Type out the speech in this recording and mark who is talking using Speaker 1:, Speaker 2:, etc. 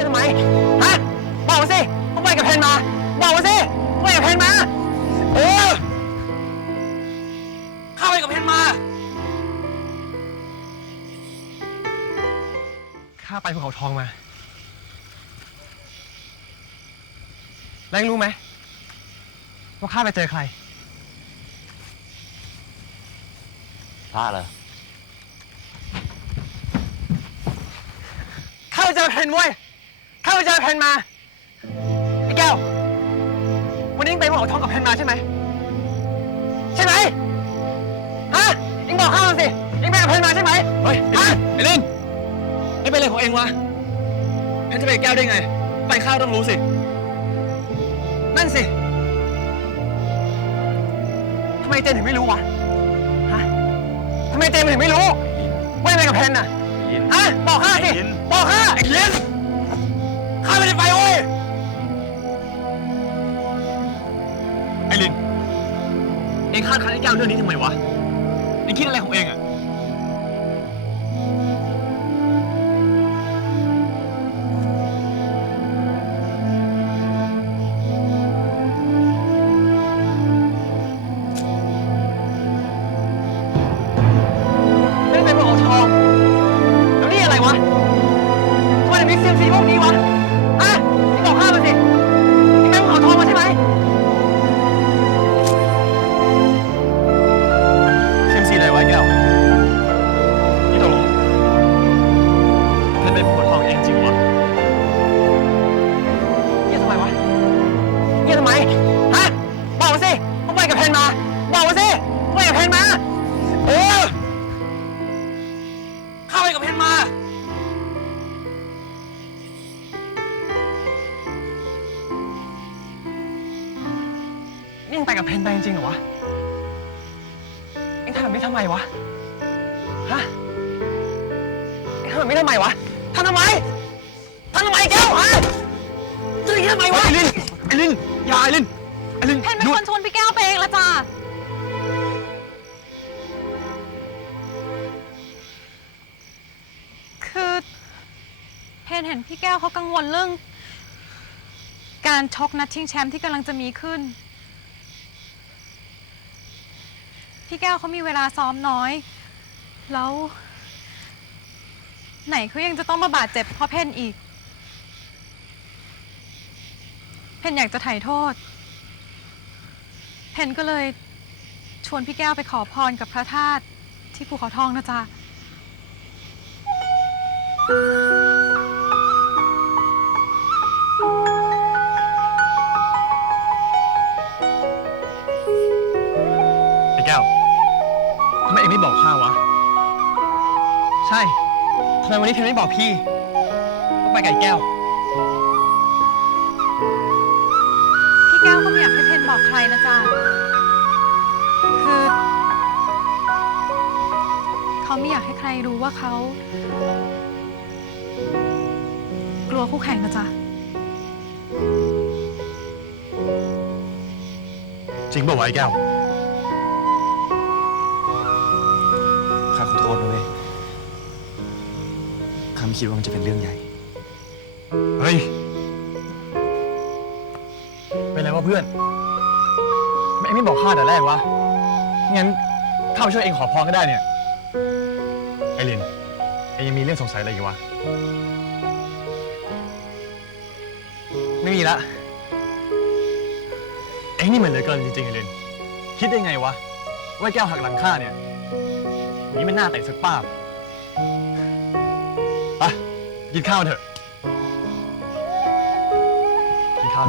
Speaker 1: นี่ทำไม ฮะ บอกมาสิว่าไปกับเพนมา บอกมาสิว่าไปกับเพนมา เออ
Speaker 2: ข้าไปกับเพนมา
Speaker 1: ข้าไปภูเขาทองมาแล้วเองรู้ไหมว่าข้าไปเจอใคร
Speaker 2: พระเหรอ
Speaker 1: ข้าไปเจอเพนเว้ย ข้าไปเจอเพนมาไอ้แก้ว วันนี้เองไปภูเขาทองกับเพนมาใช่ไหมใช่ไหมฮะเองบอกข้ามาสิเองไปกับเพนมาใช่ไหม
Speaker 2: เฮ้ย
Speaker 1: ฮะ
Speaker 2: ไอ้ลินไอ้เป็นอะไรของเองวะเพนจะไปกับแก้วได้ไง ไปข้าวต้องรู้สิ
Speaker 1: นั่นสิทำไมเจนถึงไม่รู้วะฮะทำไมเจนมันถึงไม่รู้ว่ายังไงกับเพนน่ะฮะบอกข้าสิบอกข้า
Speaker 2: ไอ้ลินข้า ได้ไปเว้ย ไอ้ลิน เองคาดคันไอ้แก้วเรื่องนี้ทำไมวะ เองคิดอะไรของเองอะ
Speaker 1: ไม่ได้เป็นภูเขาทองแล้วนี่อะไรวะทำไมถึงมีเซียมซีพวกนี้วะ ทำไม ฮะ บอกมาสิว่าไปกับเพนมา บอกมาสิว่าไปกับเพนมา เออ
Speaker 2: ข้าไปกับเพนมา
Speaker 1: นี่ยังไปกับเพนไปจริงๆเหรอวะ เอ็งทำแบบนี้ทำไมวะ ฮะ เอ็งทำแบบนี้ทำไมวะทำทำไมทำทำไมแก้วฮะทำอย่านทำไมวะ
Speaker 2: ไอ้ลินไอ้ลิน อย่าไอ้ลินไอ้ลิน
Speaker 3: เพนเป็น
Speaker 2: หยุ
Speaker 3: ค
Speaker 2: ด
Speaker 3: นชวนพี่แก้วไปเองละจ้าคือเพนเห็นพี่แก้วเขากังวลเรื่อง การชกนัดชิงแชมป์ที่กำลังจะมีขึ้น พี่แก้วเขามีเวลาซ้อมน้อย แล้ว ไหนเขายังจะต้องมาบาดเจ็บเพราะเพนอีก เพนอยากจะไถ่โทษ เพนก็เลยชวนพี่แก้วไปขอพรกับพระธาตุที่ภูเขาทองนะจ๊ะ
Speaker 2: ไอ้แก้วทำไมเองไม่บอกข้าวะ
Speaker 1: ใช่ทำไมวันนี้เพนไม่บอกพี่ว่าไปกับไอ้แก้ว
Speaker 3: บอกใครนะจ๊ะ คือ เขาไม่อยากให้ใครรู้ว่าเขา กลัวคู่แข่งนะจ๊ะ
Speaker 2: จริงป่าวะไอ้แก้ว
Speaker 4: ข้าขอโทษนะเว้ยข้าไม่คิดว่ามันจะเป็นเรื่องใหญ่
Speaker 2: เฮ้ย เป็นไรวะเพื่อนทำไม เองไม่บอกข้าแต่แรกวะ งั้นข้าไปช่วยเองขอพรก็ได้เนี่ย ไอริน เองยังมีเรื่องสงสัยอะไรอยู่วะ
Speaker 1: ไม่มีละ
Speaker 2: เองนี่มันเหลือเกินจริงๆไอริน คิดได้ไงวะ ว่าแก้วหักหลังข้าเนี่ยนี่มันหน้าเตะสักป้าบไปกินข้าวเถอะ กินข้าว